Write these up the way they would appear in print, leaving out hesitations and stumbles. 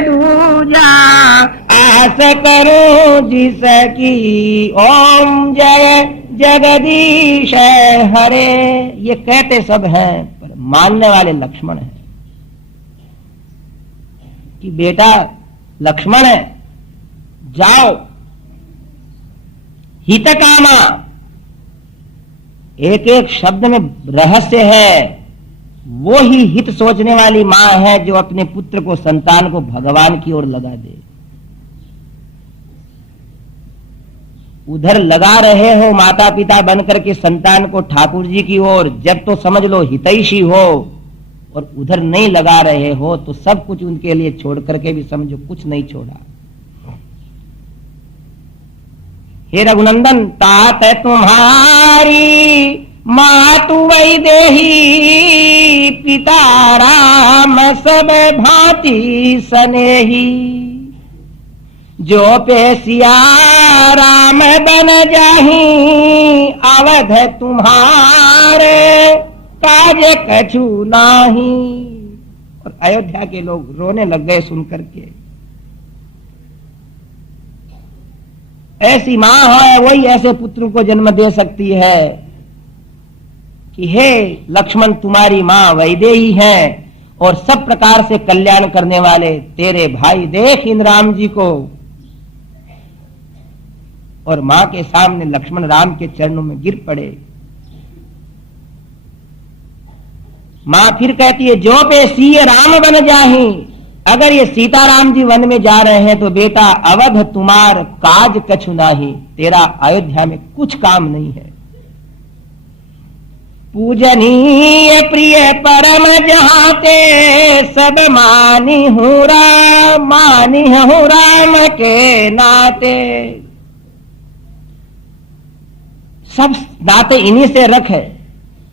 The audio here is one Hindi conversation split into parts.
दूजा आस करो जिसकी ओम जय जगदीश हरे। ये कहते सब हैं पर मानने वाले लक्ष्मण हैं कि बेटा लक्ष्मण है, जाओ हित कामा। एक एक शब्द में रहस्य है। वो ही हित सोचने वाली मां है जो अपने पुत्र को, संतान को भगवान की ओर लगा दे। उधर लगा रहे हो माता पिता बनकर के संतान को ठाकुर जी की ओर, जब तो समझ लो हितैषी हो, और उधर नहीं लगा रहे हो तो सब कुछ उनके लिए छोड़ करके भी समझो कुछ नहीं छोड़ा। हे रघुनंदन, तात तुम्हारी मातु वैदेही, पिता राम सब भांति सनेही। जो पे सिया राम बन जाही, अवध तुम्हारे काज कछु नाही। और अयोध्या के लोग रोने लग गए सुनकर के। ऐसी मां है वही ऐसे पुत्र को जन्म दे सकती है कि हे लक्ष्मण, तुम्हारी मां वैदेही है और सब प्रकार से कल्याण करने वाले तेरे भाई देख इन राम जी को। और मां के सामने लक्ष्मण राम के चरणों में गिर पड़े। मां फिर कहती है, जो पे सिय राम बन जाही। अगर ये सीताराम जी वन में जा रहे हैं तो बेटा अवध तुम्हार काज कछु नाही, तेरा अयोध्या में कुछ काम नहीं है। पूजनीय प्रिय परम जहाते, सब मानी हूँ राम के नाते। सब नाते इन्हीं से रखे।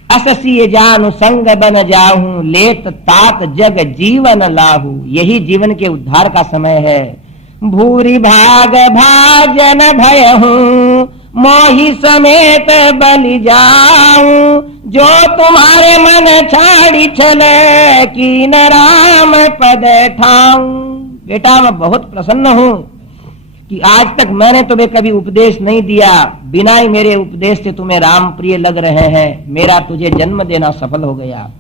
अससी जानु संग बन जाहू, लेत तात जग जीवन लाहू। यही जीवन के उद्धार का समय है। भूरि भाग भाजन भय हूँ, मोहि समेत बलि जाऊं। जो तुम्हारे मन छाड़ी चले, कीन राम पद ठाऊं। बेटा मैं बहुत प्रसन्न हूं कि आज तक मैंने तुम्हें कभी उपदेश नहीं दिया, बिना ही मेरे उपदेश से तुम्हें राम प्रिय लग रहे हैं। मेरा तुझे जन्म देना सफल हो गया।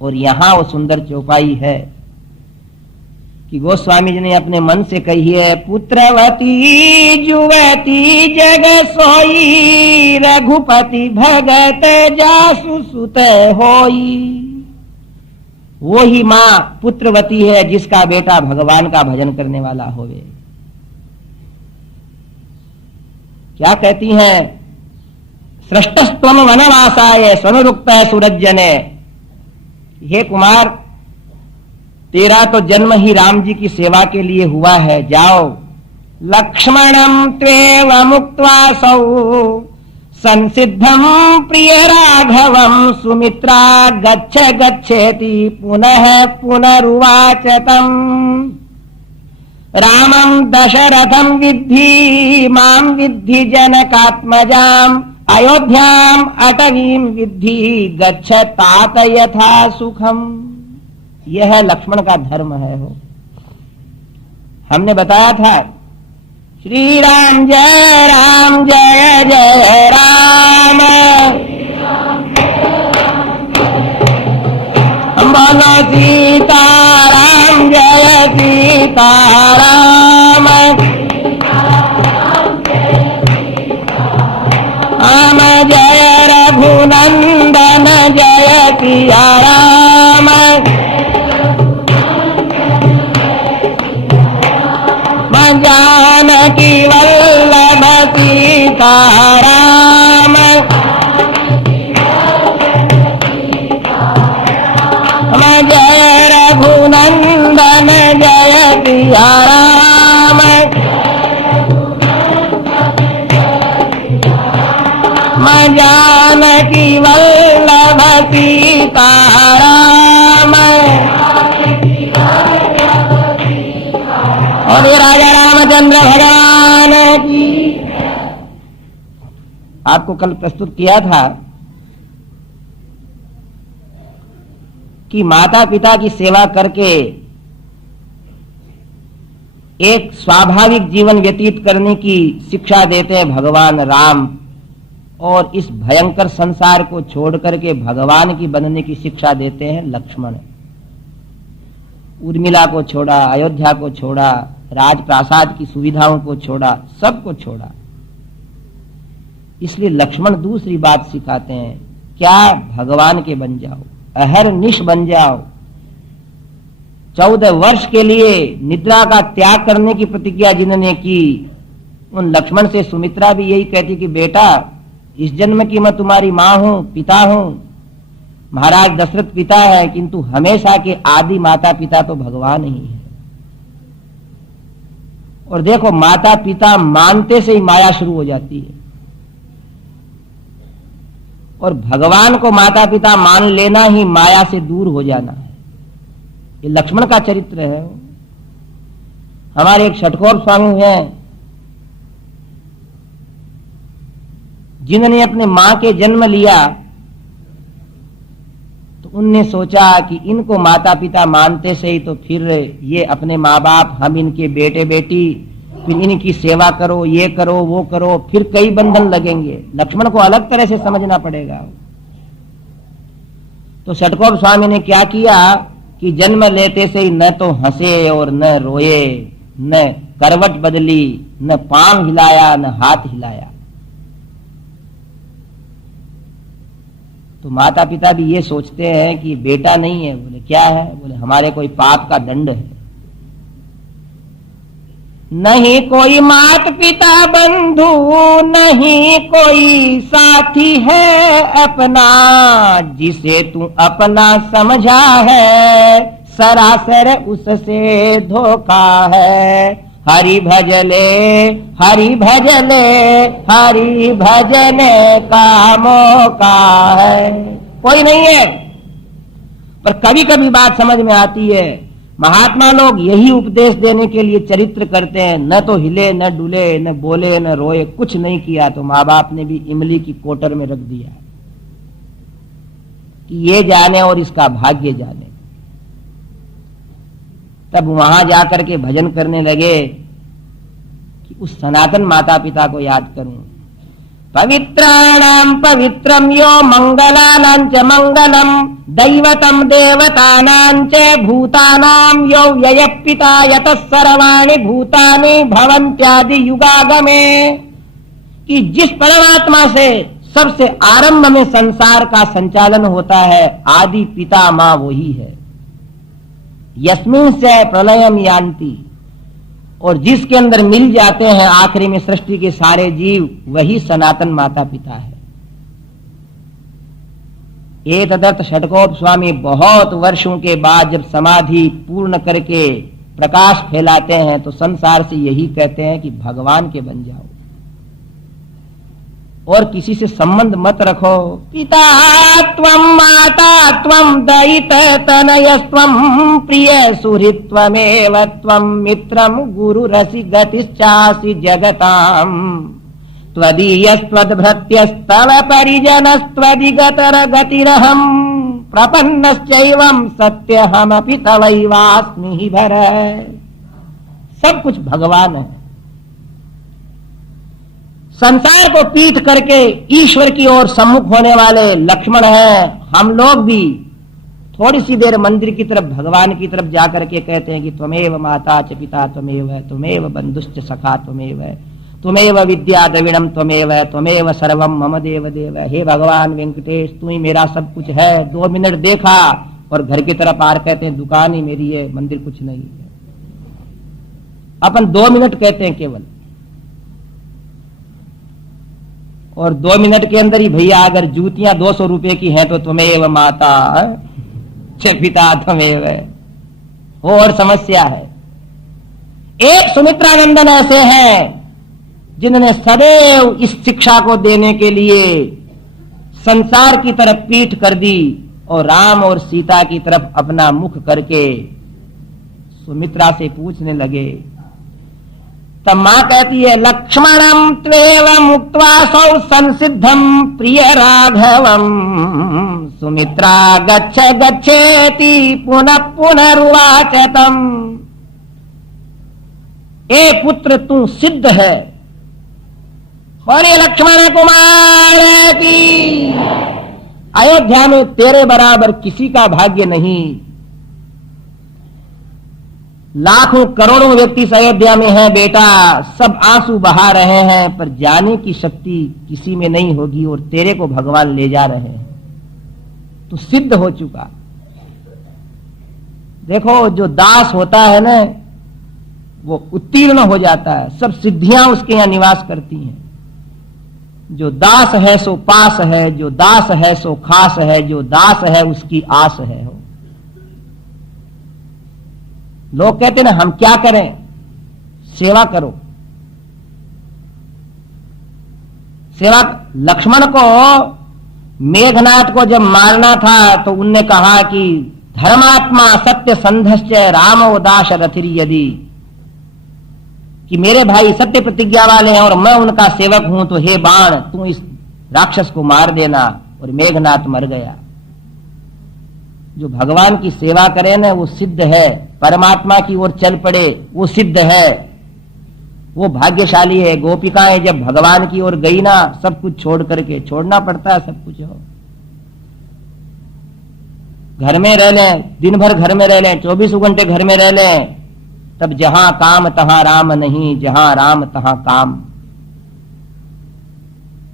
और यहां वो सुंदर चौपाई है कि गोस्वामी जी ने अपने मन से कही है, पुत्रवती जुवती जग सोई, रघुपति भगत जासु सुत होई। वो ही मां पुत्रवती है जिसका बेटा भगवान का भजन करने वाला होवे। क्या कहती हैं, सृष्टस्त्वम वनवासाय स्वनुरुक्त सुरजने। हे कुमार, तेरा तो जन्म ही राम जी की सेवा के लिए हुआ है। जाओ लक्ष्मणं त्वेव मुक्त्वा सौ, संसिद्धं प्रिय राघवं सुमित्रा गच्छ गच्छेति पुनः पुनरुवाच तम्। रामं दशरथं विद्धि मां विद्धि जनकात्मजाम्, अयोध्याम् अटवीं विद्धि गच्छ तात यथा सुखम्। यह लक्ष्मण का धर्म है। हो हमने बताया था, श्री राम जय जय राम, हम बोलो सीताराम जय सीताराम, राम जय रघुनंदन जय सिया राम, जानकी वल्लभ सीताराम, जय रघुनंदन जय सिया राम, जानकी वल्लभ सीताराम। और ये राजा रामचंद्र भगवान की। आपको कल प्रस्तुत किया था कि माता पिता की सेवा करके एक स्वाभाविक जीवन व्यतीत करने की शिक्षा देते हैं भगवान राम, और इस भयंकर संसार को छोड़ करके भगवान की बनने की शिक्षा देते हैं लक्ष्मण। उर्मिला को छोड़ा, अयोध्या को छोड़ा, राजप्रासाद की सुविधाओं को छोड़ा, सबको छोड़ा। इसलिए लक्ष्मण दूसरी बात सिखाते हैं, क्या भगवान के बन जाओ, अहरनिश बन जाओ। 14 वर्ष के लिए निद्रा का त्याग करने की प्रतिज्ञा जिन्होंने की, उन लक्ष्मण से सुमित्रा भी यही कहती कि बेटा, इस जन्म की मैं तुम्हारी मां हूं, पिता हूं। महाराज दशरथ पिता है, किंतु हमेशा के आदि माता पिता तो भगवान ही है। और देखो, माता पिता मानते से ही माया शुरू हो जाती है, और भगवान को माता पिता मान लेना ही माया से दूर हो जाना है। ये लक्ष्मण का चरित्र है। हमारे एक षटकोर स्वामी हैं, जिन्होंने अपने मां के जन्म लिया, तो उनने सोचा कि इनको माता पिता मानते से ही तो फिर ये अपने माँ बाप, हम इनके बेटे बेटी, फिर इनकी सेवा करो, ये करो, वो करो, फिर कई बंधन लगेंगे। लक्ष्मण को अलग तरह से समझना पड़ेगा। तो षटकोप स्वामी ने क्या किया कि जन्म लेते से ही न तो हंसे और न रोए, न करवट बदली, न पांव हिलाया, न हाथ हिलाया। तो माता पिता भी ये सोचते हैं कि बेटा नहीं है। बोले क्या है? बोले हमारे कोई पाप का दंड है। नहीं कोई माता पिता बंधु, नहीं कोई साथी है अपना, जिसे तू अपना समझा है, सरासर उससे धोखा है। हरि भजले, हरि भजले, हरि भजने का मौका है। कोई नहीं है, पर कभी कभी बात समझ में आती है। महात्मा लोग यही उपदेश देने के लिए चरित्र करते हैं। न तो हिले, न डुले, न बोले, न रोए, कुछ नहीं किया, तो माँ बाप ने भी इमली की कोटर में रख दिया कि ये जाने और इसका भाग्य जाने। तब वहां जाकर के भजन करने लगे कि उस सनातन माता पिता को याद करूं। पवित्राणां पवित्रं यो मंगलानां च मंगलम, दैवतम देवतानां च भूतानां यो व्यय पिता यतः सर्वाणि भूतानि भवन्त्यादि युगागमे। कि जिस परमात्मा से सबसे आरंभ में संसार का संचालन होता है, आदि पिता मां वही है। यस्मिन् से प्रलयम यान्ति, और जिसके अंदर मिल जाते हैं आखिरी में सृष्टि के सारे जीव, वही सनातन माता पिता है। एतदर्थ षटकोप स्वामी बहुत वर्षों के बाद जब समाधि पूर्ण करके प्रकाश फैलाते हैं, तो संसार से यही कहते हैं कि भगवान के बन जाओ और किसी से संबंध मत रखो। पिता त्वं माता त्वं दयिता तनयस्त्वं प्रिय सुहृत्वमेव त्वं मित्रं गुरुरसि गतिश्चासि जगताम्, त्वदीयस्त्वद्भृत्यस्तव परिजनस्त्वदिगतर गतिरहम्, प्रपन्नश्चैवं सत्यहमपि तवैवास्मि हि भर। सब कुछ भगवान है। संसार को पीठ करके ईश्वर की ओर सम्मुख होने वाले लक्ष्मण हैं। हम लोग भी थोड़ी सी देर मंदिर की तरफ, भगवान की तरफ जाकर के कहते हैं कि त्वमेव माता च पिता त्वमेव, त्वमेव बंधुश्च सखा त्वमेव, त्वमेव विद्या द्रविणम त्वमेव, त्वमेव सर्वम मम देव देव। हे भगवान वेंकटेश, तू ही मेरा सब कुछ है। 2 मिनट देखा और घर की तरफ आर कहते हैं दुकान ही मेरी है, मंदिर कुछ नहीं है। अपन 2 मिनट कहते हैं केवल, और 2 मिनट के अंदर ही भैया अगर जूतियां 200 रुपए की हैं तो त्वमेव माता च पिता त्वमेव, वो और समस्या है। एक सुमित्रा नंदन ऐसे हैं जिन्होंने सदैव इस शिक्षा को देने के लिए संसार की तरफ पीठ कर दी और राम और सीता की तरफ अपना मुख करके सुमित्रा से पूछने लगे। तब मां कहती है लक्ष्मणं त्वेव मुक्त्वा सौ संसिद्धं प्रिय राघवं, सुमित्रा गच्छ गच्छेति पुनः पुनरुवाच तम्। ए पुत्र तू सिद्ध है। बोले लक्ष्मण कुमार की। अयोध्या में तेरे बराबर किसी का भाग्य नहीं। लाखों करोड़ों व्यक्ति इस अयोध्या में हैं बेटा, सब आंसू बहा रहे हैं, पर जाने की शक्ति किसी में नहीं होगी और तेरे को भगवान ले जा रहे हैं। तू सिद्ध हो चुका। देखो जो दास होता है ना वो उत्तीर्ण हो जाता है, सब सिद्धियां उसके यहां निवास करती हैं। जो दास है सो पास है, जो दास है सो खास है, जो दास है उसकी आस है। हो लोग कहते ना हम क्या करें, सेवा करो। सेवा लक्ष्मण को मेघनाथ को जब मारना था तो उनने कहा कि धर्मात्मा सत्य संधश्च रामो दाश रथिर यदि, कि मेरे भाई सत्य प्रतिज्ञा वाले हैं और मैं उनका सेवक हूं, तो हे बाण तू इस राक्षस को मार देना। और मेघनाथ मर गया। जो भगवान की सेवा करे ना वो सिद्ध है, परमात्मा की ओर चल पड़े वो सिद्ध है, वो भाग्यशाली है। गोपिकाएं जब भगवान की ओर गई ना, सब कुछ छोड़ करके, छोड़ना पड़ता है सब कुछ। हो घर में रह लें, दिन भर घर में रह लें, 24 घंटे घर में रह लें, तब जहां काम तहां राम नहीं, जहां राम तहां काम।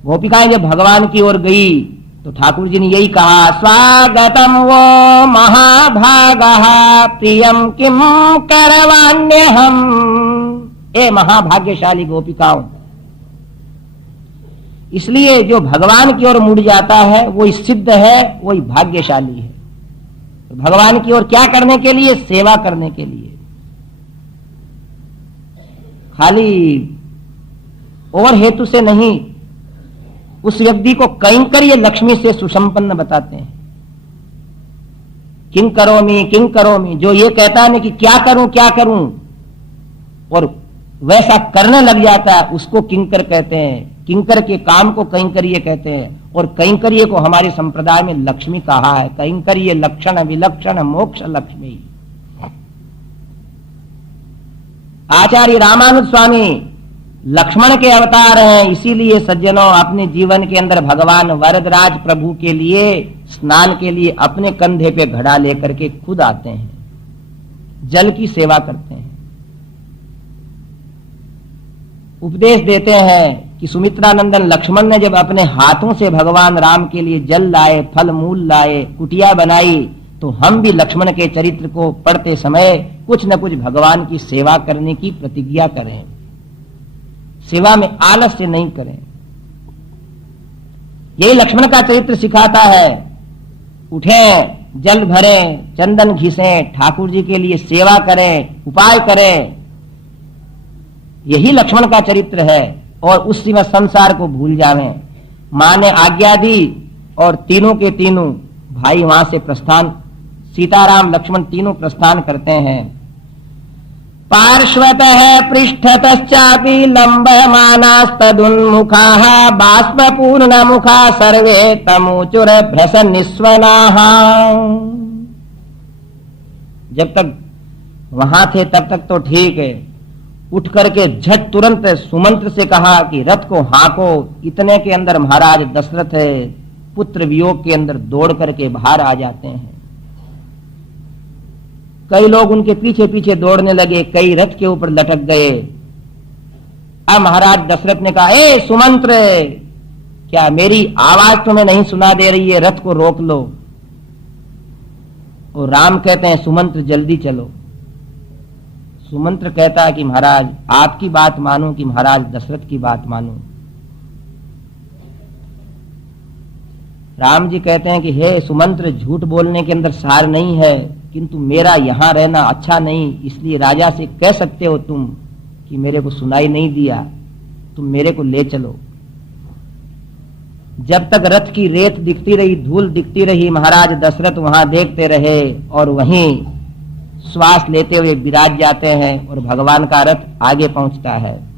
गोपिकाएं जब भगवान की ओर गई तो ठाकुर जी ने यही कहा, स्वागतम वो महाभागः प्रियम किम करवाण्य हम। ए महाभाग्यशाली गोपिकाओं, इसलिए जो भगवान की ओर मुड़ जाता है वही सिद्ध है, वही भाग्यशाली है। भगवान की ओर क्या करने के लिए? सेवा करने के लिए। खाली और हेतु से नहीं। उस व्यक्ति को कैंकर्य लक्ष्मी से सुसंपन्न बताते हैं। किं करोमि, जो ये कहता है कि क्या करूं और वैसा करने लग जाता है, उसको किंकर कहते हैं। किंकर के काम को कैंकर्य कहते हैं। और कैंकर्य को हमारे संप्रदाय में लक्ष्मी कहा है। कैंकर्य लक्षण विलक्षण मोक्ष लक्ष्मी। आचार्य रामानुज स्वामी लक्ष्मण के अवतार हैं। इसीलिए सज्जनों अपने जीवन के अंदर भगवान वरदराज प्रभु के लिए स्नान के लिए अपने कंधे पे घड़ा लेकर के खुद आते हैं, जल की सेवा करते हैं, उपदेश देते हैं कि सुमित्रा नंदन लक्ष्मण ने जब अपने हाथों से भगवान राम के लिए जल लाए, फल मूल लाए, कुटिया बनाई, तो हम भी लक्ष्मण के चरित्र को पढ़ते समय कुछ न कुछ भगवान की सेवा करने की प्रतिज्ञा करें। सेवा में आलस्य नहीं करें। यही लक्ष्मण का चरित्र सिखाता है। उठें, जल भरें, चंदन घिसें, ठाकुर जी के लिए सेवा करें, उपाय करें। यही लक्ष्मण का चरित्र है। और उस समय संसार को भूल जावें। मां ने आज्ञा दी और तीनों के तीनों भाई वहां से प्रस्थान, सीताराम लक्ष्मण तीनों प्रस्थान करते हैं। पार्श्वतः पृष्ठतश्चापि लम्बमानास्तदुन्मुखाः बाष्पूर्णमुखा सर्वे तमूचुरभ्रसन्निस्वनाः। जब तक वहां थे तब तक तो ठीक है। उठ करके झट तुरंत सुमंत्र से कहा कि रथ को हाँको। इतने के अंदर महाराज दशरथ पुत्र वियोग के अंदर दौड़ करके बाहर आ जाते हैं। कई लोग उनके पीछे पीछे दौड़ने लगे, कई रथ के ऊपर लटक गए। अब महाराज दशरथ ने कहा, ए सुमंत्र, क्या मेरी आवाज तुम्हें नहीं सुना दे रही है? रथ को रोक लो। और राम कहते हैं, सुमंत्र जल्दी चलो। सुमंत्र कहता है कि महाराज आपकी बात मानूं कि महाराज दशरथ की बात मानूं? राम जी कहते हैं कि हे सुमंत्र, झूठ बोलने के अंदर सार नहीं है, किंतु मेरा यहां रहना अच्छा नहीं, इसलिए राजा से कह सकते हो तुम कि मेरे को सुनाई नहीं दिया, तुम मेरे को ले चलो। जब तक रथ की रेत दिखती रही, धूल दिखती रही, महाराज दशरथ वहां देखते रहे और वहीं श्वास लेते हुए विराज जाते हैं और भगवान का रथ आगे पहुंचता है।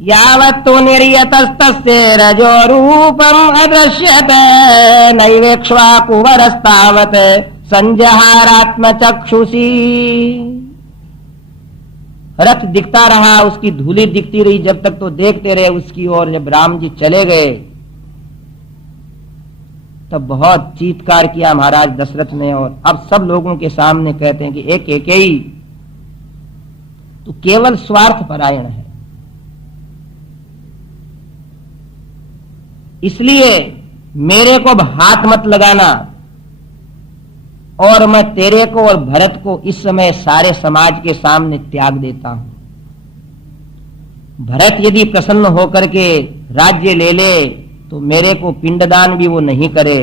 यावत्तु निर्यतस्तस्य रजो रूपम अदृश्यते नैवेक्ष्वा कुवरस्तावत् संजहारात्मचक्षुषी। रथ दिखता रहा, उसकी धूली दिखती रही जब तक, तो देखते रहे उसकी ओर। जब राम जी चले गए तब बहुत चीत्कार किया महाराज दशरथ ने, और अब सब लोगों के सामने कहते हैं कि एक एक ही तो केवल स्वार्थ परायण है, इसलिए मेरे को हाथ मत लगाना, और मैं तेरे को और भरत को इस समय सारे समाज के सामने त्याग देता हूं। भरत यदि प्रसन्न होकर के राज्य ले ले तो मेरे को पिंडदान भी वो नहीं करे।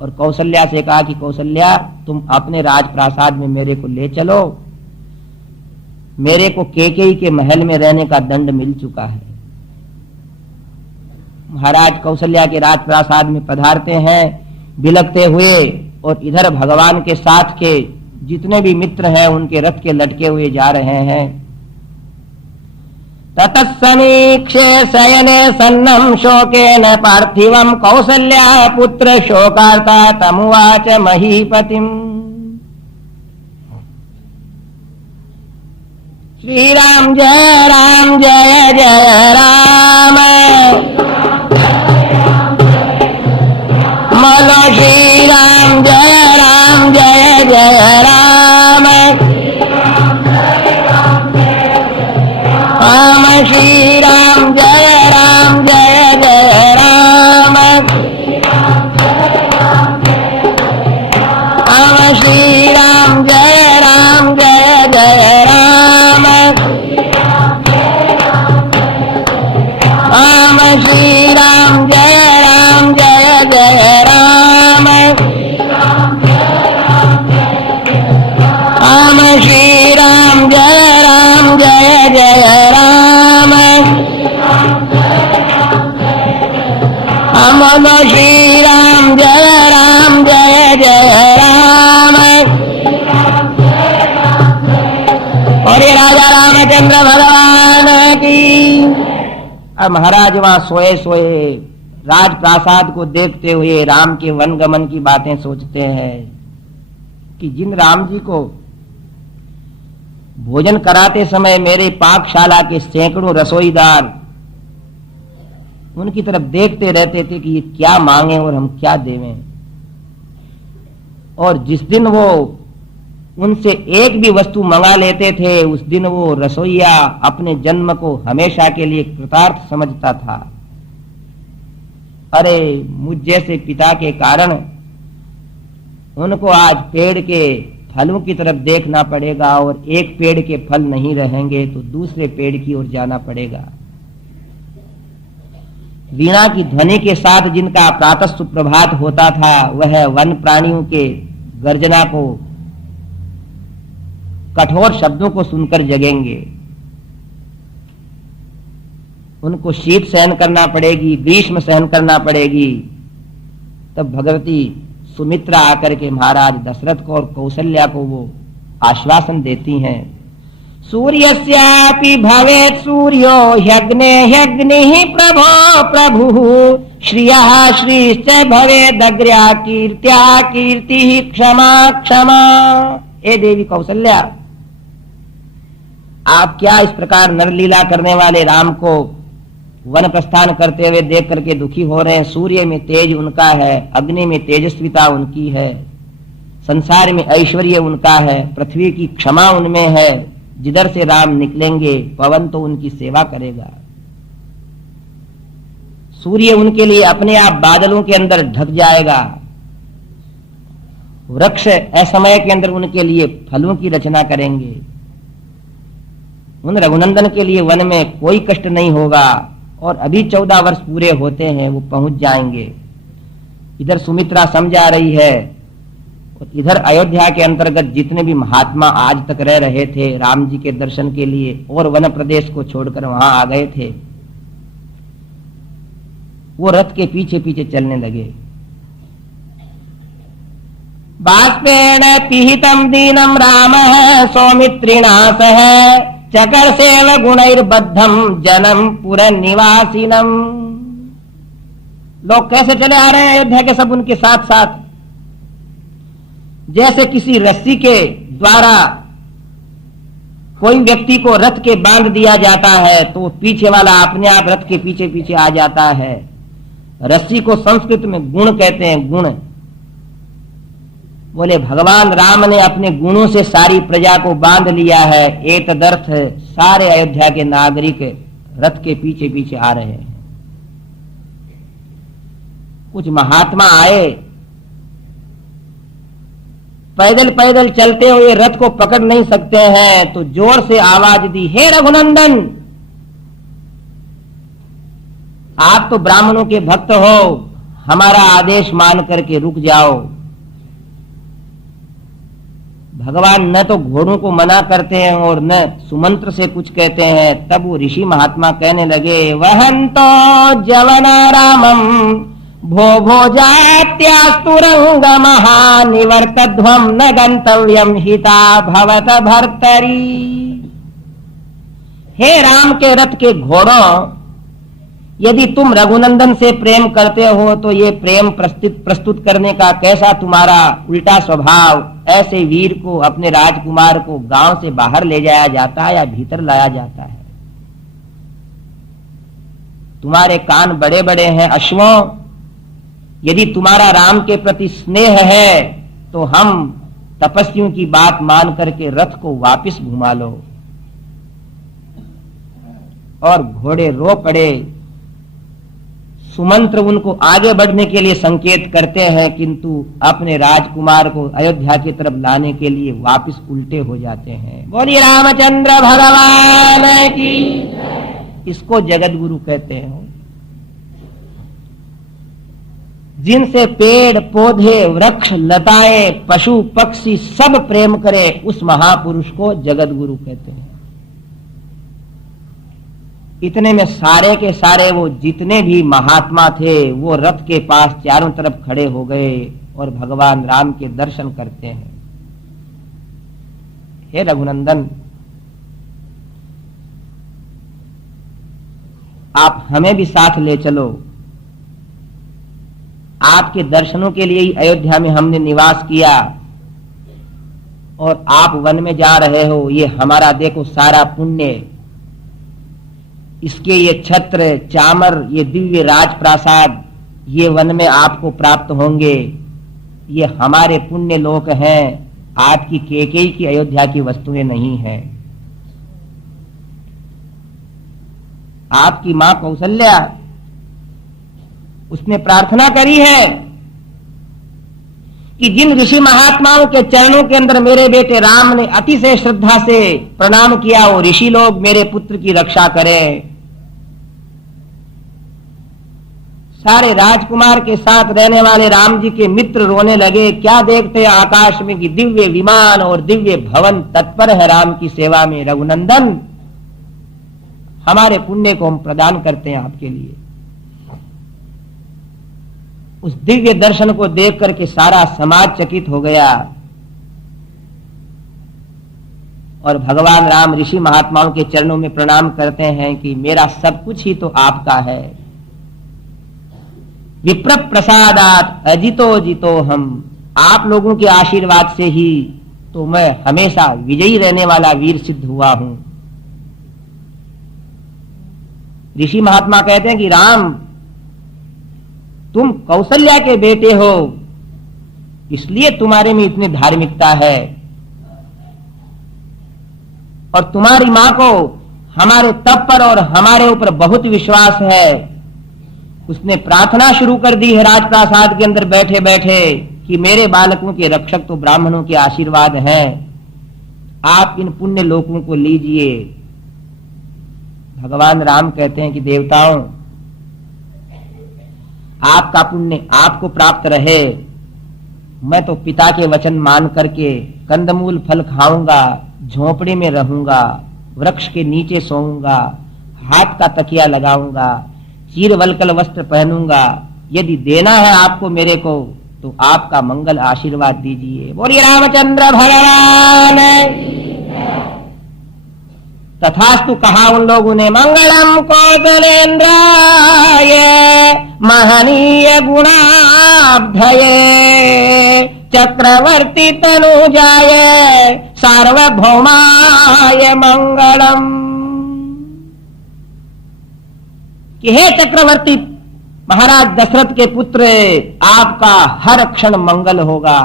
और कौशल्या से कहा कि कौशल्या, तुम अपने राजप्रासाद में मेरे को ले चलो, मेरे को केकई के महल में रहने का दंड मिल चुका है। महाराज कौशल्या के राजप्रासाद में पधारते हैं बिलखते हुए, और इधर भगवान के साथ के जितने भी मित्र हैं उनके रथ के लटके हुए जा रहे हैं। ततस्समीक्षे शयने सन्नं शोकेन पार्थिवं कौसल्या पुत्र शोकार्ता तमुवाच महीपतिम्। श्री राम जय जय राम, बोलो श्री राम जय जय राम, राम श्री राम जय जय राम, राम श्री राम जय जय राम, राम श्री राम जय जय राम, राम श्री राम जय जय राम, हम श्री राम जय जय राम। और ये राजा रामचंद्र भगवान की। अब महाराज वहां सोए सोए राजप्रासाद को देखते हुए राम के वनगमन की बातें सोचते हैं कि जिन राम जी को भोजन कराते समय मेरे पाकशाला के सैकड़ों रसोईदार उनकी तरफ देखते रहते थे कि ये क्या मांगे और हम क्या देवें, और जिस दिन वो उनसे एक भी वस्तु मंगा लेते थे उस दिन वो रसोईया अपने जन्म को हमेशा के लिए कृतार्थ समझता था। अरे मुझ जैसे पिता के कारण उनको आज पेड़ के फलों की तरफ देखना पड़ेगा, और एक पेड़ के फल नहीं रहेंगे तो दूसरे पेड़ की ओर जाना पड़ेगा। वीणा की ध्वनि के साथ जिनका प्रातः सुप्रभात होता था वह वन प्राणियों के गर्जना को, कठोर शब्दों को सुनकर जगेंगे। उनको शीत सहन करना पड़ेगी, ग्रीष्म सहन करना पड़ेगी। तब भगवती सुमित्रा आकर के महाराज दशरथ को और कौशल्या को वो आश्वासन देती हैं। सूर्यस्यापि भवेत् सूर्यो ह्यग्निः प्रभो प्रभुः, श्रियः श्रीश्च भवेदग्र्या कीर्त्या कीर्तिः क्षमा क्षमा। ए देवी कौशल्या, आप क्या इस प्रकार नरलीला करने वाले राम को वन प्रस्थान करते हुए देख करके दुखी हो रहे हैं? सूर्य में तेज उनका है, अग्नि में तेजस्विता उनकी है, संसार में ऐश्वर्य उनका है, पृथ्वी की क्षमा उनमें है। जिधर से राम निकलेंगे पवन तो उनकी सेवा करेगा। सूर्य उनके लिए अपने आप बादलों के अंदर ढक जाएगा। वृक्ष असमय के अंदर उनके लिए फलों की रचना करेंगे। उन रघुनंदन के लिए वन में कोई कष्ट नहीं होगा, और अभी 14 वर्ष पूरे होते हैं, वो पहुंच जाएंगे। इधर सुमित्रा समझा रही है, और इधर अयोध्या के अंतर्गत जितने भी महात्मा आज तक रह रहे थे राम जी के दर्शन के लिए और वन प्रदेश को छोड़कर वहां आ गए थे, वो रथ के पीछे पीछे चलने लगे। बाष्पेण पीहितम दीनम रामः सौमित्रिणा सह, चकर्षेव गुणैर्बद्धम जनम पुर निवासिनम। लोग कैसे चले आ रहे हैं अयोध्या के, सब उनके साथ साथ, जैसे किसी रस्सी के द्वारा कोई व्यक्ति को रथ के बांध दिया जाता है तो पीछे वाला अपने आप रथ के पीछे पीछे आ जाता है। रस्सी को संस्कृत में गुण कहते हैं, गुण। बोले भगवान राम ने अपने गुणों से सारी प्रजा को बांध लिया है। एतदर्थ सारे अयोध्या के नागरिक रथ के पीछे पीछे आ रहे हैं। कुछ महात्मा आए, पैदल पैदल चलते हुए रथ को पकड़ नहीं सकते हैं, तो जोर से आवाज दी, हे रघुनंदन, आप तो ब्राह्मणों के भक्त हो, हमारा आदेश मान करके रुक जाओ। भगवान न तो घोड़ों को मना करते हैं और न सुमंत्र से कुछ कहते हैं। तब वो ऋषि महात्मा कहने लगे, वहंतो जवना रामम भो भोजात्यास्तु रंग महानिवर्तध्वम न गंतव्यम हिता भवत भर्तरी। हे राम के रथ के घोड़ों, यदि तुम रघुनंदन से प्रेम करते हो तो ये प्रेम प्रस्तुत करने का कैसा तुम्हारा उल्टा स्वभाव। ऐसे वीर को, अपने राजकुमार को गांव से बाहर ले जाया जाता है या भीतर लाया जाता है। तुम्हारे कान बड़े बड़े हैं अश्वों, यदि तुम्हारा राम के प्रति स्नेह है तो हम तपस्वियों की बात मान करके रथ को वापस घुमा लो। और घोड़े रो पड़े। सुमंत्र उनको आगे बढ़ने के लिए संकेत करते हैं, किंतु अपने राजकुमार को अयोध्या की तरफ लाने के लिए वापस उल्टे हो जाते हैं। बोलिए रामचंद्र भगवान की। इसको जगत गुरु कहते हैं, जिनसे पेड़ पौधे वृक्ष लताएं पशु पक्षी सब प्रेम करे, उस महापुरुष को जगत गुरु कहते हैं। इतने में सारे के सारे वो जितने भी महात्मा थे वो रथ के पास चारों तरफ खड़े हो गए और भगवान राम के दर्शन करते हैं। हे रघुनंदन, आप हमें भी साथ ले चलो। आपके दर्शनों के लिए ही अयोध्या में हमने निवास किया और आप वन में जा रहे हो। ये हमारा देखो सारा पुण्य, इसके ये छत्र चामर, ये दिव्य राजप्रासाद, ये वन में आपको प्राप्त होंगे। ये हमारे पुण्य लोक हैं, आपकी केकई की अयोध्या की वस्तुएं नहीं हैं। आपकी मां कौशल्या, उसने प्रार्थना करी है कि जिन ऋषि महात्माओं के चरणों के अंदर मेरे बेटे राम ने अतिशय श्रद्धा से प्रणाम किया, वो ऋषि लोग मेरे पुत्र की रक्षा करें। सारे राजकुमार के साथ रहने वाले राम जी के मित्र रोने लगे। क्या देखते आकाश में कि दिव्य विमान और दिव्य भवन तत्पर है राम की सेवा में। रघुनंदन, हमारे पुण्य को हम प्रदान करते हैं आपके लिए। उस दिव्य दर्शन को देख करके सारा समाज चकित हो गया और भगवान राम ऋषि महात्माओं के चरणों में प्रणाम करते हैं कि मेरा सब कुछ ही तो आपका है। विप्र प्रसादात अजितो जितो हम, आप लोगों के आशीर्वाद से ही तो मैं हमेशा विजयी रहने वाला वीर सिद्ध हुआ हूं। ऋषि महात्मा कहते हैं कि राम, तुम कौशल्या के बेटे हो, इसलिए तुम्हारे में इतनी धार्मिकता है और तुम्हारी मां को हमारे तप पर और हमारे ऊपर बहुत विश्वास है। उसने प्रार्थना शुरू कर दी है राजप्रासाद के अंदर बैठे बैठे कि मेरे बालकों के रक्षक तो ब्राह्मणों के आशीर्वाद हैं, आप इन पुण्य लोकों को लीजिए। भगवान राम कहते हैं कि देवताओं, आपका पुण्य आपको प्राप्त रहे। मैं तो पिता के वचन मान करके कंदमूल फल खाऊंगा, झोपड़ी में रहूंगा, वृक्ष के नीचे सोऊंगा, हाथ का तकिया लगाऊंगा, चीर वलकल वस्त्र पहनूंगा। यदि देना है आपको मेरे को तो आपका मंगल आशीर्वाद दीजिए। बोलिए रामचंद्र भगवान। तथास्तु कहा उन लोगों ने, मंगलम कौशलेन्द्राय महनीय गुणाब्धये चक्रवर्ती तनुजाय सार्वभौमाय मंगलम। कि हे चक्रवर्ती महाराज दशरथ के पुत्र, आपका हर क्षण मंगल होगा।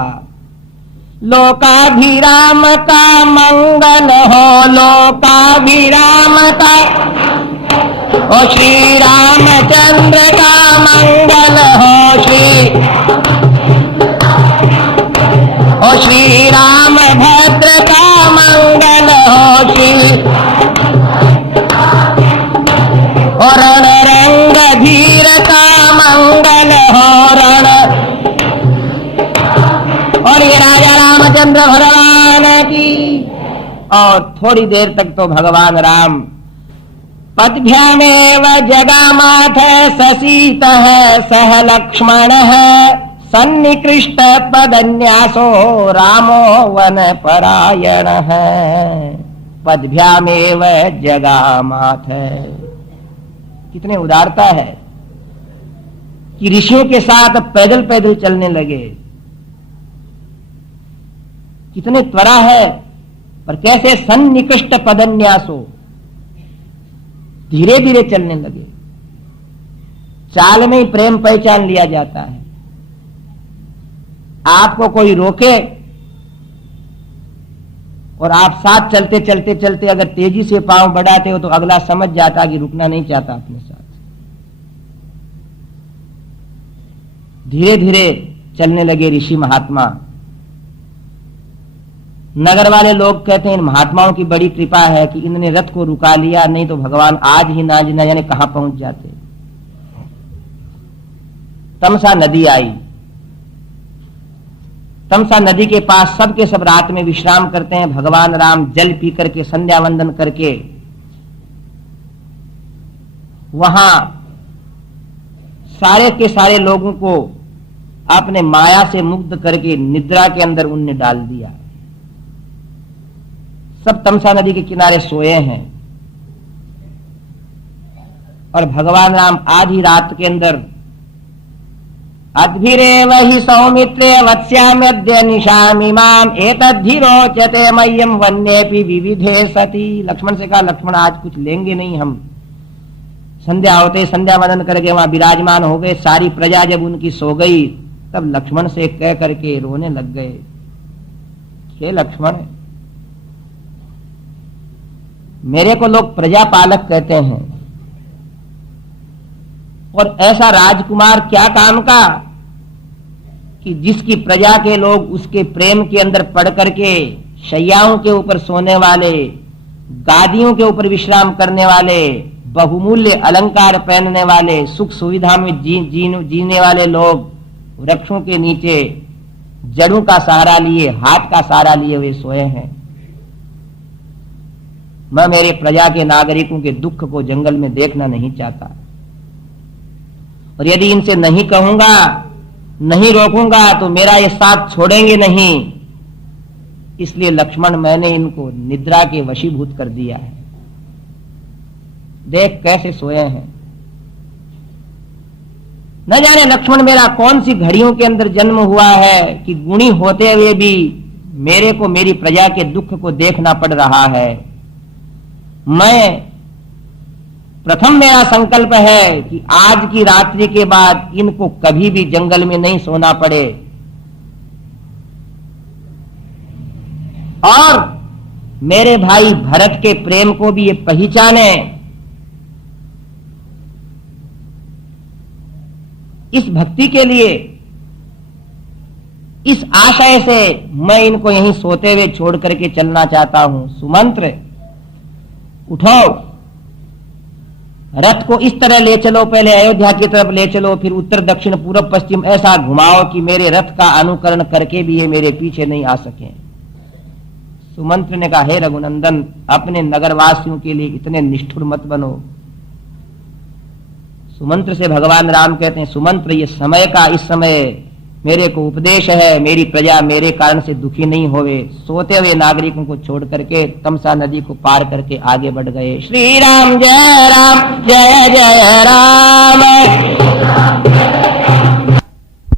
लोकाभिराम का मंगल हो, लोकाभिराम का, ओ श्री रामचंद्र का मंगल हो, श्री राम भद्र का मंगल हो, और रंग धीर का मंगल हो, रण। और ये राजा रामचंद्र भगवान की। और थोड़ी देर तक तो भगवान राम पद्भ्यामेव जगामाथ ससीतः सह लक्ष्मणः सन्निकृष्ट पदन्यासो रामो वन परायणः। पद्भ्यामेव जगामाथ, कितने उदारता है कि ऋषियों के साथ पैदल पैदल चलने लगे। कितने त्वरा है, पर कैसे सन्निकृष्ट पदन्यासो, धीरे धीरे चलने लगे। चाल में ही प्रेम पहचान लिया जाता है। आपको कोई रोके और आप साथ चलते चलते चलते अगर तेजी से पांव बढ़ाते हो तो अगला समझ जाता कि रुकना नहीं चाहता अपने साथ। धीरे धीरे चलने लगे ऋषि महात्मा। नगर वाले लोग कहते हैं इन महात्माओं की बड़ी कृपा है कि इन्होंने रथ को रुका लिया, नहीं तो भगवान आज ही ना जाने कहां पहुंच जाते। तमसा नदी आई। तमसा नदी के पास सब के सब रात में विश्राम करते हैं। भगवान राम जल पी करके संध्या वंदन करके वहां सारे के सारे लोगों को अपने माया से मुक्त करके निद्रा के अंदर उनने डाल दिया। सब तमसा नदी के किनारे सोए हैं और भगवान राम आधी रात के अंदर अद्भिरेव हि सौमित्रे वत्स्याम्यद्य निशामिमाम एतद्धि मह्यम वन्येपि विविधे सती। लक्ष्मण से कहा, लक्ष्मण आज कुछ लेंगे नहीं हम। संध्या होते संध्या वंदन करके वहां विराजमान हो गए। सारी प्रजा जब उनकी सो गई तब लक्ष्मण से कह करके रोने लग गए। हे लक्ष्मण, मेरे को लोग प्रजा पालक कहते हैं और ऐसा राजकुमार क्या काम का कि जिसकी प्रजा के लोग उसके प्रेम के अंदर पड़ करके शैयाओं के ऊपर सोने वाले, गादियों के ऊपर विश्राम करने वाले, बहुमूल्य अलंकार पहनने वाले, सुख सुविधा में जीने वाले लोग वृक्षों के नीचे जड़ों का सहारा लिए, हाथ का सहारा लिए हुए सोए हैं। मैं मेरे प्रजा के नागरिकों के दुख को जंगल में देखना नहीं चाहता और यदि इनसे नहीं कहूंगा, नहीं रोकूंगा तो मेरा ये साथ छोड़ेंगे नहीं। इसलिए लक्ष्मण मैंने इनको निद्रा के वशीभूत कर दिया है। देख कैसे सोए हैं। न जाने लक्ष्मण मेरा कौन सी घड़ियों के अंदर जन्म हुआ है कि गुणी होते हुए भी मेरे को मेरी प्रजा के दुख को देखना पड़ रहा है। मैं प्रथम मेरा संकल्प है कि आज की रात्रि के बाद इनको कभी भी जंगल में नहीं सोना पड़े और मेरे भाई भरत के प्रेम को भी ये पहचाने। इस भक्ति के लिए, इस आशय से मैं इनको यहीं सोते हुए छोड़ करके चलना चाहता हूं। सुमंत्र उठो, रथ को इस तरह ले चलो, पहले अयोध्या की तरफ ले चलो, फिर उत्तर दक्षिण पूर्व पश्चिम ऐसा घुमाओ कि मेरे रथ का अनुकरण करके भी ये मेरे पीछे नहीं आ सके। सुमंत्र ने कहा, हे रघुनंदन, अपने नगरवासियों के लिए इतने निष्ठुर मत बनो। सुमंत्र से भगवान राम कहते हैं, सुमंत्र ये समय का इस समय मेरे को उपदेश है, मेरी प्रजा मेरे कारण से दुखी नहीं होवे। सोते हुए नागरिकों को छोड़ करके तमसा नदी को पार करके आगे बढ़ गए। श्री राम जय जय राम।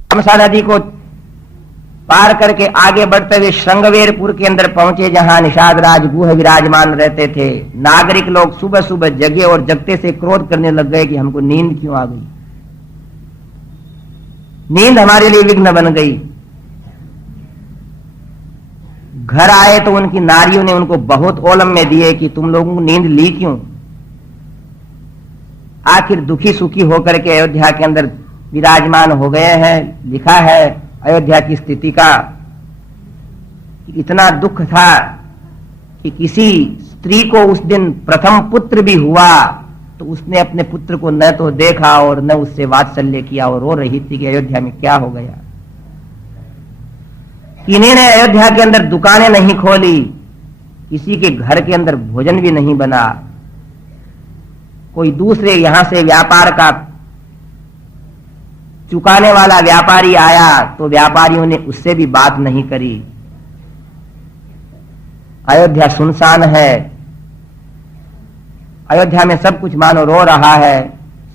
तमसा नदी को पार करके आगे बढ़ते हुए श्रृंगवेरपुर के अंदर पहुंचे, जहां निषाद राज गुह विराजमान रहते थे। नागरिक लोग सुबह सुबह जगे और जगते से क्रोध करने लग गए कि हमको नींद क्यों आ गई, नींद हमारे लिए विघ्न बन गई। घर आए तो उनकी नारियों ने उनको बहुत ओलम में दिए कि तुम लोगों को नींद ली क्यों। आखिर दुखी सुखी होकर के अयोध्या के अंदर विराजमान हो गए हैं। लिखा है अयोध्या की स्थिति का, इतना दुख था कि किसी स्त्री को उस दिन प्रथम पुत्र भी हुआ तो उसने अपने पुत्र को न तो देखा और न उससे वात्सल्य किया, और रो रही थी कि अयोध्या में क्या हो गया। किन्हीं ने अयोध्या के अंदर दुकानें नहीं खोली, किसी के घर के अंदर भोजन भी नहीं बना। कोई दूसरे यहां से व्यापार का चुकाने वाला व्यापारी आया तो व्यापारियों ने उससे भी बात नहीं करी। अयोध्या सुनसान है, अयोध्या में सब कुछ मानो रो रहा है।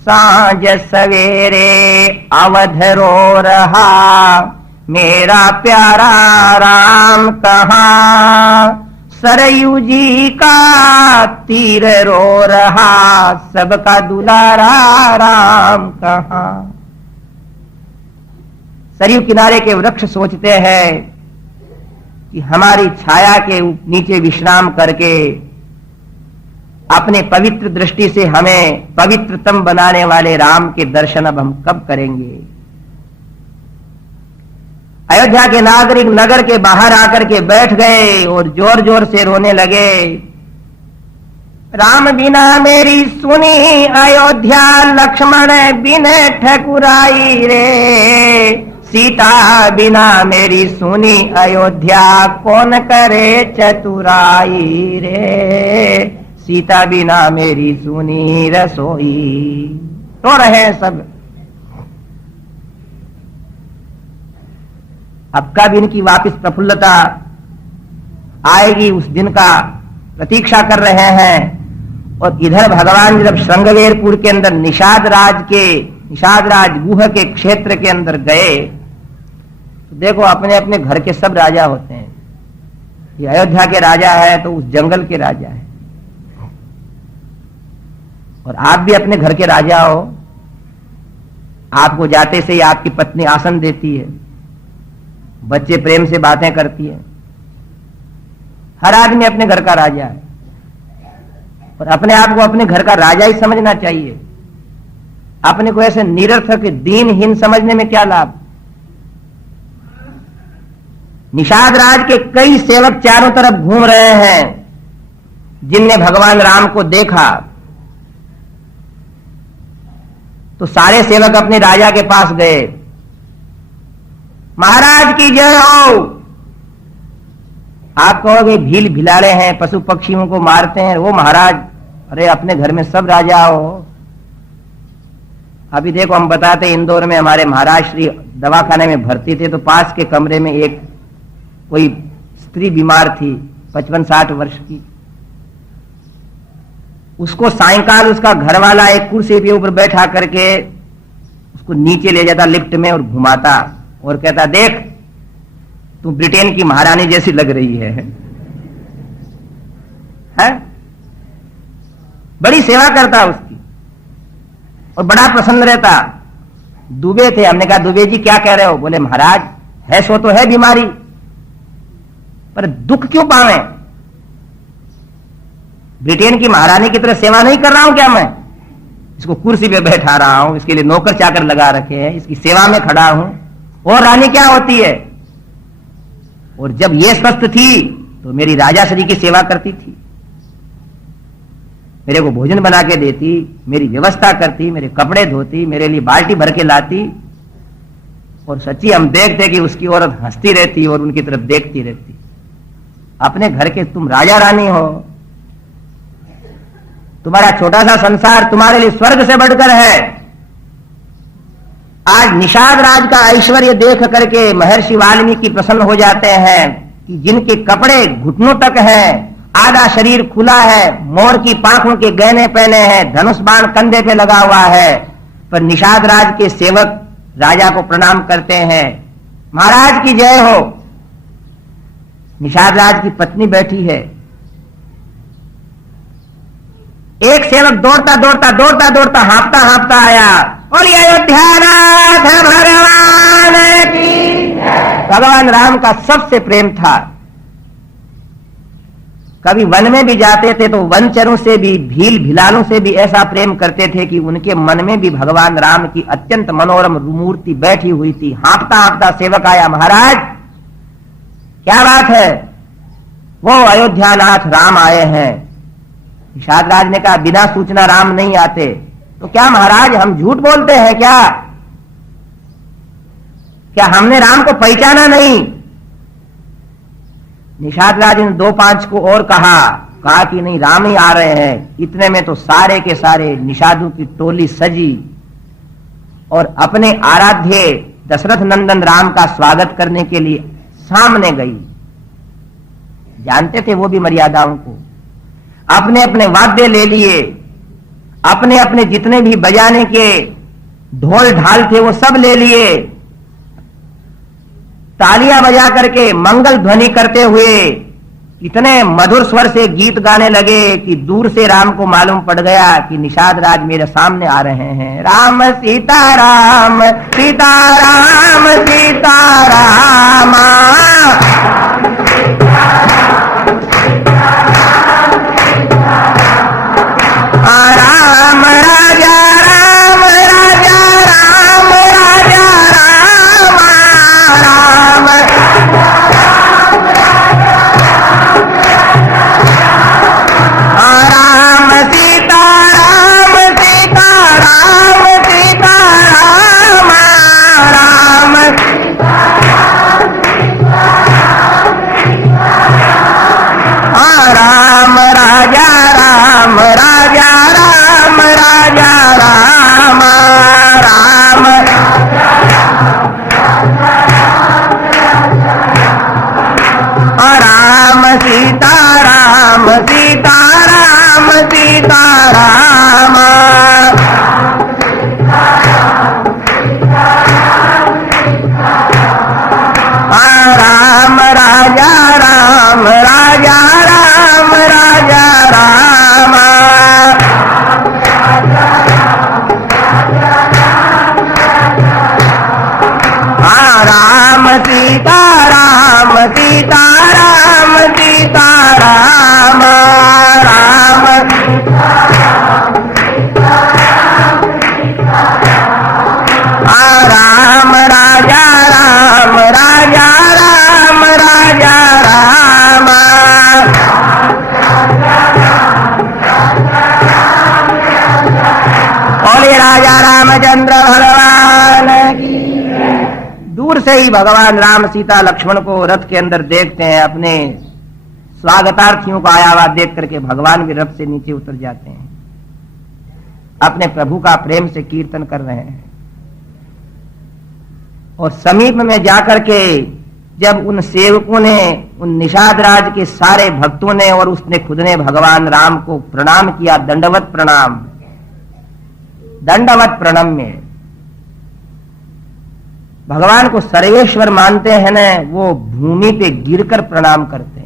सांझ सवेरे अवध रो रहा, मेरा प्यारा राम कहाँ। सरयू जी का तीर रो रहा, सबका दुलारा राम कहाँ। सरयू किनारे के वृक्ष सोचते हैं कि हमारी छाया के नीचे विश्राम करके अपने पवित्र दृष्टि से हमें पवित्रतम बनाने वाले राम के दर्शन अब हम कब करेंगे। अयोध्या के नागरिक नगर के बाहर आकर के बैठ गए और जोर जोर से रोने लगे। राम बिना मेरी सुनी अयोध्या, लक्ष्मण बिन ठकुराई रे। सीता बिना मेरी सुनी अयोध्या, कौन करे चतुराई रे। सीता बिना मेरी सुनी रसोई। रो रहे हैं सब। अब कब इनकी वापस प्रफुल्लता आएगी उस दिन का प्रतीक्षा कर रहे हैं। और इधर भगवान जब श्रृंगवेरपुर के अंदर निषाद राज गुह के क्षेत्र के अंदर गए तो देखो अपने अपने घर के सब राजा होते हैं। ये अयोध्या के राजा है तो उस जंगल के राजा है, और आप भी अपने घर के राजा हो। आपको जाते से ही आपकी पत्नी आसन देती है, बच्चे प्रेम से बातें करती है। हर आदमी अपने घर का राजा है और अपने आप को अपने घर का राजा ही समझना चाहिए। अपने को ऐसे निरर्थक दीनहीन समझने में क्या लाभ। निषाद राज के कई सेवक चारों तरफ घूम रहे हैं जिनने भगवान राम को देखा। तो सारे सेवक अपने राजा के पास गए, महाराज की जय हो। आप कहोगे भील भिलाड़े हैं, पशु पक्षियों को मारते हैं। वो महाराज, अरे अपने घर में सब राजा हो। अभी देखो हम बताते इंदौर में हमारे महाराज श्री दवाखाने में भर्ती थे तो पास के कमरे में एक कोई स्त्री बीमार थी 55-60 वर्ष की। उसको सायंकाल उसका घर वाला एक कुर्सी के ऊपर बैठा करके उसको नीचे ले जाता लिफ्ट में और घुमाता और कहता, देख तू ब्रिटेन की महारानी जैसी लग रही है? बड़ी सेवा करता उसकी और बड़ा प्रसन्न रहता। दुबे थे, हमने कहा दुबे जी क्या कह रहे हो? बोले महाराज है सो तो है बीमारी, पर दुख क्यों पावे? ब्रिटेन की महारानी की तरह सेवा नहीं कर रहा हूं क्या मैं? इसको कुर्सी पे बैठा रहा हूं, इसके लिए नौकर चाकर लगा रखे हैं, इसकी सेवा में खड़ा हूं। और रानी क्या होती है? और जब ये स्वस्थ थी तो मेरी राजाश्री की सेवा करती थी, मेरे को भोजन बना के देती, मेरी व्यवस्था करती, मेरे कपड़े धोती, मेरे लिए बाल्टी भर के लाती। और सच्ची हम देखते कि उसकी औरत हंसती रहती और उनकी तरफ देखती रहती। अपने घर के तुम राजा रानी हो, तुम्हारा छोटा सा संसार तुम्हारे लिए स्वर्ग से बढ़कर है। आज निषाद राज का ऐश्वर्य देख करके महर्षि वाल्मीकि प्रसन्न हो जाते हैं कि जिनके कपड़े घुटनों तक हैं, आधा शरीर खुला है, मोर की पांखों के गहने पहने हैं, धनुष बाण कंधे पे लगा हुआ है, पर निषाद राज के सेवक राजा को प्रणाम करते हैं। महाराज की जय हो। निषाद राज की पत्नी बैठी है। एक सेवक दौड़ता दौड़ता दौड़ता दौड़ता हाँफता हाँफता आया, बोलिए अयोध्यानाथ भगवान की। भगवान राम का सबसे प्रेम था। कभी वन में भी जाते थे तो वनचरों से भी, भील भिलालों से भी ऐसा प्रेम करते थे कि उनके मन में भी भगवान राम की अत्यंत मनोरम मूर्ति बैठी हुई थी। हाँफता हाँफता सेवक आया, महाराज क्या बात है? वो अयोध्यानाथ राम आए हैं। निषाद राज ने कहा, बिना सूचना राम नहीं आते। तो क्या महाराज हम झूठ बोलते हैं क्या? क्या हमने राम को पहचाना नहीं? निषाद राज ने 2-5 को और कहा कि नहीं, राम ही आ रहे हैं। इतने में तो सारे के सारे निषादों की टोली सजी और अपने आराध्य दशरथ नंदन राम का स्वागत करने के लिए सामने गई। जानते थे वो भी मर्यादाओं को। अपने अपने वाद्य ले लिए, अपने अपने जितने भी बजाने के ढोल ढाल थे वो सब ले लिए। तालियां बजा करके मंगल ध्वनि करते हुए इतने मधुर स्वर से गीत गाने लगे कि दूर से राम को मालूम पड़ गया कि निषाद राज मेरे सामने आ रहे हैं। राम सीता राम सीता राम सीता राम। राम राजा राम राजा राम राजा राम राम। राम सीता राम सीता राम सीता राम राम। राम राजा राम राजा राम राजा राम राम। राम सीता राम सीता राम सीता राम। राम राजा राम राजा राम राजा राम। राम सीता राम सीता राम सीता राम राम। राम राजा राम राजा राम राजा राम। बोले राजा रामचंद्र भगवान की। दूर से ही भगवान राम सीता लक्ष्मण को रथ के अंदर देखते हैं। अपने स्वागतार्थियों को आया हुआ देख करके भगवान भी रथ से नीचे उतर जाते हैं। अपने प्रभु का प्रेम से कीर्तन कर रहे हैं। और समीप में जाकर के जब उन सेवकों ने, उन निषाद राज के सारे भक्तों ने और उसने खुद ने भगवान राम को प्रणाम किया, दंडवत प्रणाम, दंडवत प्रणम्य। भगवान को सर्वेश्वर मानते हैं ना, वो भूमि पे गिरकर प्रणाम करते हैं।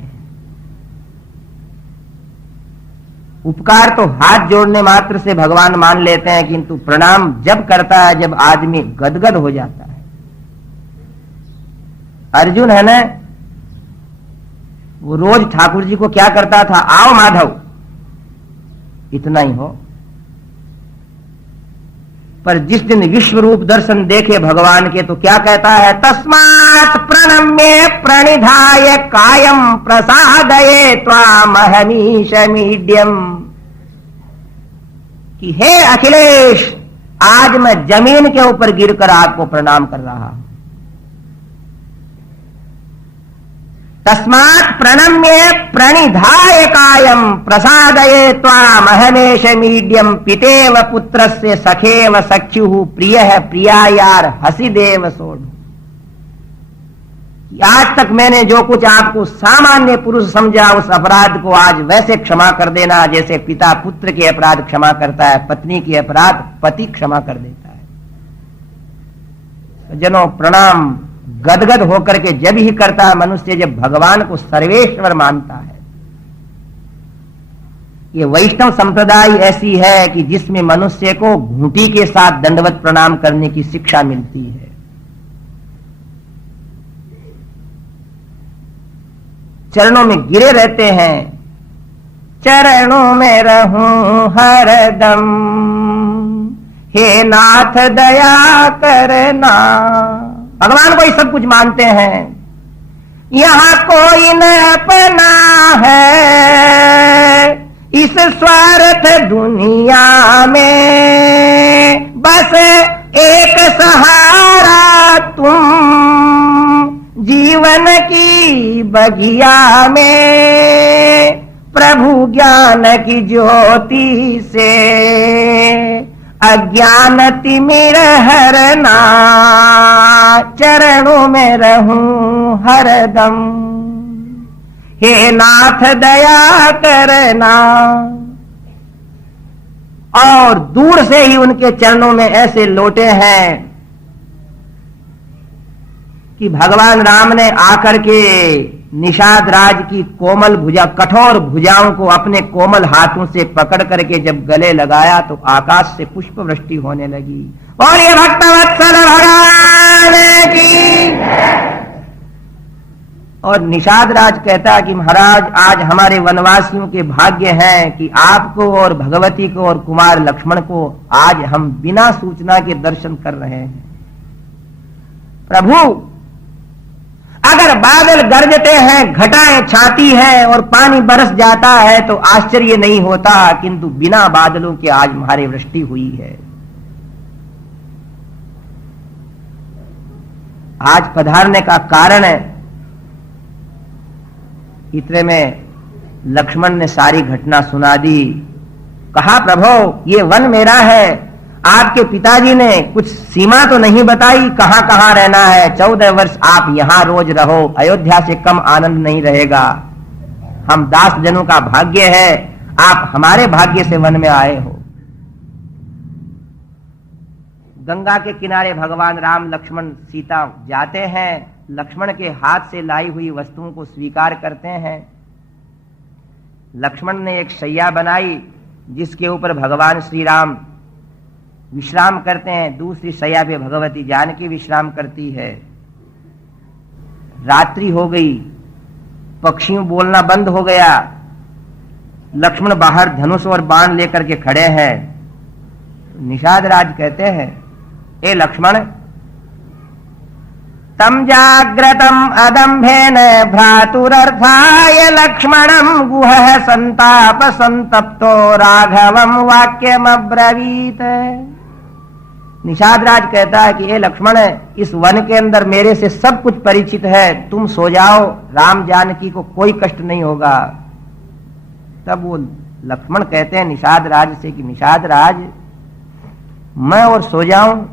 उपकार तो हाथ जोड़ने मात्र से भगवान मान लेते हैं, किंतु प्रणाम जब करता है जब आदमी गदगद हो जाता है। अर्जुन है ना, वो रोज ठाकुर जी को क्या करता था, आओ माधव, इतना ही हो। पर जिस दिन विश्व रूप दर्शन देखे भगवान के तो क्या कहता है, तस्मात् प्रणम्य प्रणिधाय कायम प्रसादये त्वामहमीश मीड्यम। कि हे अखिलेश, आज मैं जमीन के ऊपर गिरकर आपको प्रणाम कर रहा हूं। तस्मात् प्रणम्य प्रणिधाय कायम प्रसादये त्वामहमेश मीड्यम। पितेव पुत्रस्य सखेव सख्युः प्रियः प्रियायार हसिदेव सोढु। आज तक मैंने जो कुछ आपको सामान्य पुरुष समझा, उस अपराध को आज वैसे क्षमा कर देना जैसे पिता पुत्र के अपराध क्षमा करता है, पत्नी के अपराध पति क्षमा कर देता है। तो जनों प्रणाम गदगद होकर के जब ही करता है मनुष्य, जब भगवान को सर्वेश्वर मानता है। ये वैष्णव संप्रदाय ऐसी है कि जिसमें मनुष्य को घूंटी के साथ दंडवत प्रणाम करने की शिक्षा मिलती है। चरणों में गिरे रहते हैं, चरणों में रहूं हरदम, हे नाथ दया करना। भगवान को ही सब कुछ मानते हैं। यहां कोई न अपना है इस स्वार्थ दुनिया में, बस एक सहारा तुम जीवन की बगिया में, प्रभु ज्ञान की ज्योति से अज्ञान तिमिर हरना, चरणों में रहूं हरदम, हे नाथ दया करना। और दूर से ही उनके चरणों में ऐसे लोटे हैं कि भगवान राम ने आकर के निषाद राज की कोमल भुजा, कठोर भुजाओं को अपने कोमल हाथों से पकड़ करके जब गले लगाया तो आकाश से पुष्प वृष्टि होने लगी। और ये भक्तवत्सल भगवान की। और निषाद राज कहता है कि महाराज आज हमारे वनवासियों के भाग्य हैं कि आपको और भगवती को और कुमार लक्ष्मण को आज हम बिना सूचना के दर्शन कर रहे हैं। प्रभु अगर बादल गरजते हैं, घटाएं छाती है और पानी बरस जाता है तो आश्चर्य नहीं होता, किंतु बिना बादलों के आज हमारी वृष्टि हुई है। आज पधारने का कारण है, इतने में लक्ष्मण ने सारी घटना सुना दी। कहा प्रभु ये वन मेरा है, आपके पिताजी ने कुछ सीमा तो नहीं बताई कहां कहां रहना है। 14 वर्ष आप यहां रोज रहो, अयोध्या से कम आनंद नहीं रहेगा। हम दास जनों का भाग्य है, आप हमारे भाग्य से वन में आए हो। गंगा के किनारे भगवान राम लक्ष्मण सीता जाते हैं, लक्ष्मण के हाथ से लाई हुई वस्तुओं को स्वीकार करते हैं। लक्ष्मण ने एक शैया बनाई जिसके ऊपर भगवान श्री राम विश्राम करते हैं, दूसरी शैया पे भगवती जानकी विश्राम करती है। रात्रि हो गई, पक्षियों बोलना बंद हो गया। लक्ष्मण बाहर धनुष और बाण लेकर के खड़े हैं। निषाद राज कहते हैं, ए लक्ष्मण तम जाग्रतम अदम्भेन भ्रातुरर्थाय लक्ष्मणं गुहः संताप संतप्तो राघवं वाक्यमब्रवीत। निषाद राज कहता है कि ए लक्ष्मण, इस वन के अंदर मेरे से सब कुछ परिचित है, तुम सो जाओ, राम जानकी को कोई कष्ट नहीं होगा। तब वो लक्ष्मण कहते हैं निषाद राज से कि निषाद राज मैं और सो जाऊं?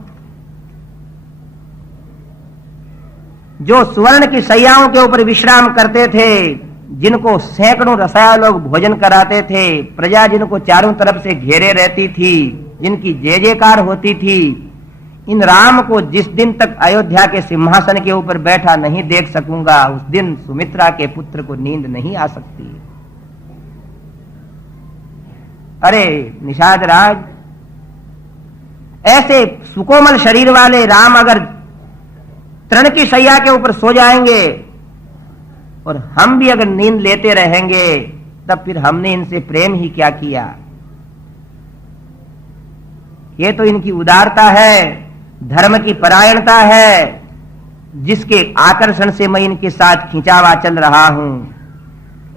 जो सुवर्ण की शैयाओं के ऊपर विश्राम करते थे, जिनको सैकड़ों रसाया लोग भोजन कराते थे, प्रजा जिनको चारों तरफ से घेरे रहती थी, जिनकी जय जयकार होती थी, इन राम को जिस दिन तक अयोध्या के सिंहासन के ऊपर बैठा नहीं देख सकूंगा, उस दिन सुमित्रा के पुत्र को नींद नहीं आ सकती। अरे निषाद राज, ऐसे सुकोमल शरीर वाले राम अगर तृण की शैया के ऊपर सो जाएंगे और हम भी अगर नींद लेते रहेंगे, तब फिर हमने इनसे प्रेम ही क्या किया। ये तो इनकी उदारता है, धर्म की परायणता है, जिसके आकर्षण से मैं इनके साथ खिंचावा चल रहा हूं।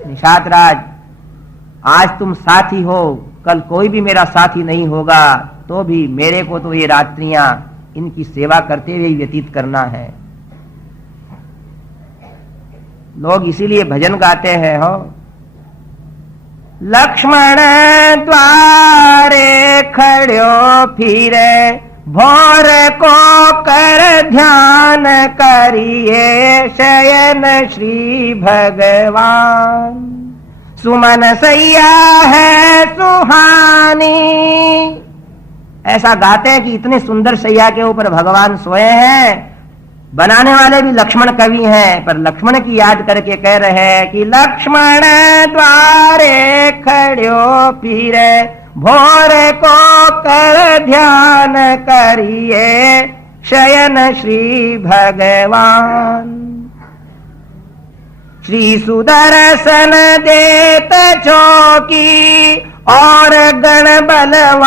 निषाद राज, आज तुम साथी हो, कल कोई भी मेरा साथी नहीं होगा, तो भी मेरे को तो ये रात्रियां इनकी सेवा करते हुए व्यतीत करना है। लोग इसीलिए भजन गाते हैं, हो लक्ष्मण द्वारे खड़ो फिरे, भोर को कर ध्यान करिए, शयन श्री भगवान, सुमन सैया है सुहानी। ऐसा गाते हैं कि इतने सुंदर सैया के ऊपर भगवान सोए हैं बनाने वाले भी लक्ष्मण कवि हैं, पर लक्ष्मण की याद करके कह रहे हैं कि लक्ष्मण द्वारे खड़ो फिरे, भोर को कर ध्यान करिए, शयन श्री भगवान। श्री सुदर्शन देत चौकी और गण बलवान।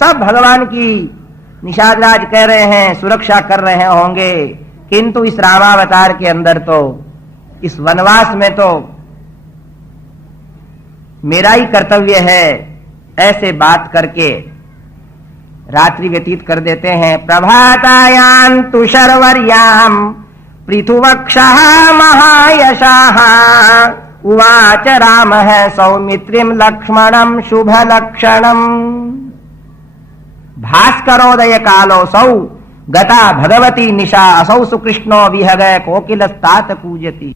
सब भगवान की निषाद राज कह रहे हैं, सुरक्षा कर रहे होंगे, किंतु इस रामावतार के अंदर तो, इस वनवास में तो मेरा ही कर्तव्य है, ऐसे बात करके रात्रि व्यतीत कर देते हैं। प्रभातायां तु शर्वर्यां पृथुवक्षः महायशाः, उवाच रामः सौमित्रिं लक्ष्मणं शुभ लक्षणम्। भास्करोदय कालोऽसौ गता भगवती निशा, असौ सुकृष्णो विहग कोकिलस्तात कूजति।